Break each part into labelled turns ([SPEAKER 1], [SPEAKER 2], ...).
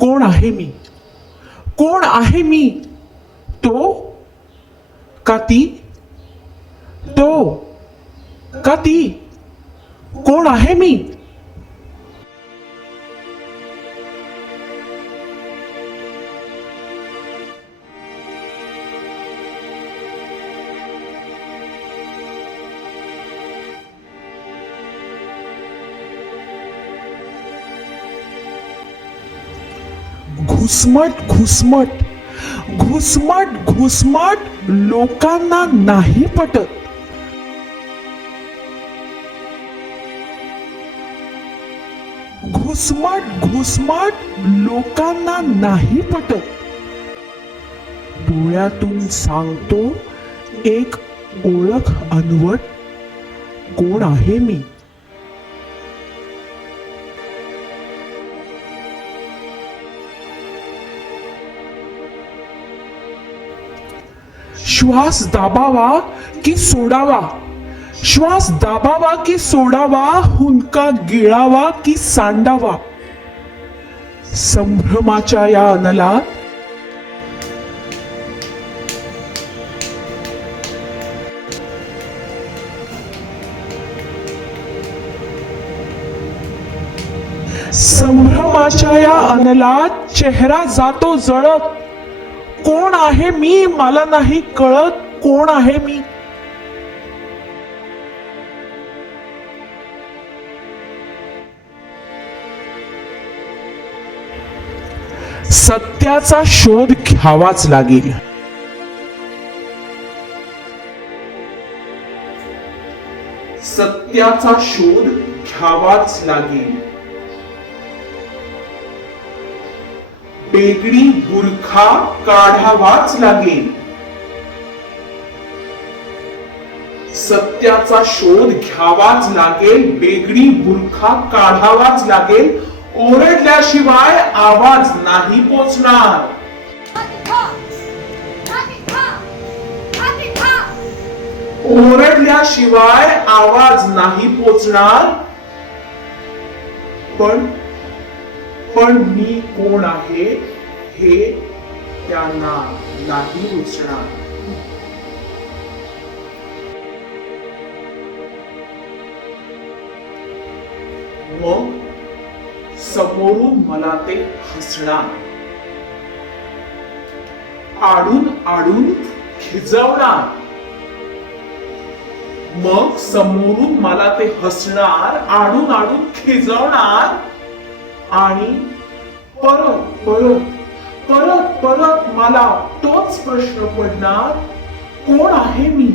[SPEAKER 1] कोण आहे मी? कोण आहे मी? तो? का ती? तो? का ती? कोण आहे मी? घुसमट घुसमट. घुसमट घुसमट लोकांना नाही पटत. घुसमट घुसमट लोकांना नाही पटत. डोळ्यातून सांगतो एक ओळख अनवट. कोण आहे मी? श्वास दाबावा की सोडावा? श्वास दाबावा की सोडावा हुंका गिळावा की सांडावा? संभ्रमाच्या या अनलात संभ्रमाच्या या अनलात चेहरा जातो जळत. कोण आहे मी मला नाही कळत कोण आहे मी? सत्याचा शोध घ्यावाच लागेल. सत्याचा शोध घ्यावाच लागेल. वेगळी बुरखा काढावाच लागेल. सत्याचा शोध घ्यावाच लागेल वेगळी बुरखा काढावाच लागेल ओरडल्याशिवाय आवाज नाही पोचणार. ओरडल्याशिवाय आवाज नाही पोचणार. पण पण मी कोण आहे हे त्यांना नाही उचणार मग समोरून मला ते हसणार. आडून आडून खिजवणार. मग समोरून मला ते हसणार आडून आडून खिजवणार. आणि परत परत परत परत मला तोच प्रश्न पडणार कोण आहे मी?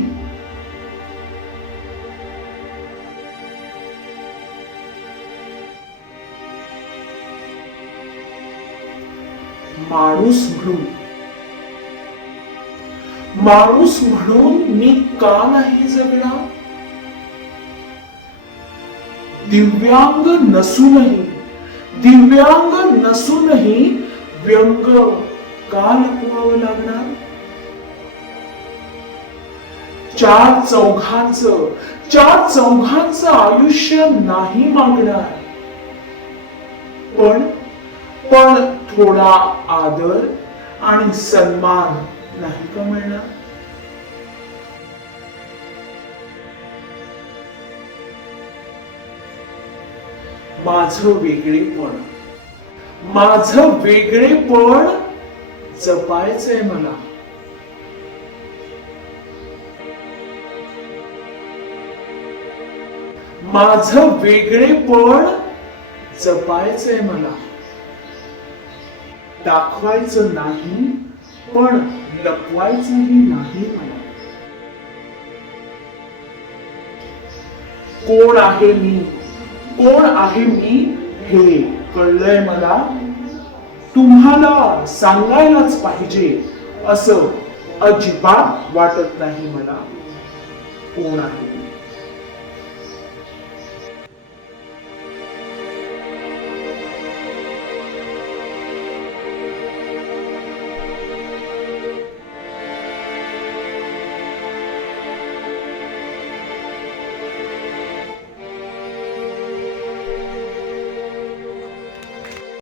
[SPEAKER 1] माणूस म्हणून. माणूस म्हणून मी का नाही जगणार? दिव्यांग नसूनही. दिव्यांग नसूनही व्यंग का लपवावं लागणार? चार चौघांचं चार चौघांचं आयुष्य नाही मागणार. पण पण थोडा आदर आणि सन्मान नाही का मिळणार? माझं वेगळेपण. माझं वेगळेपण जपायचंय मला. माझं वेगळेपण जपायचंय मला. दाखवायचं नाही पण लपवायचंही नाही मला. कोण आहे मी? कोण आहे मी? हे कळलंय मला. तुम्हाला सांगायलाच पाहिजे. असं अजिबात वाटत नाही मला. कोण आहे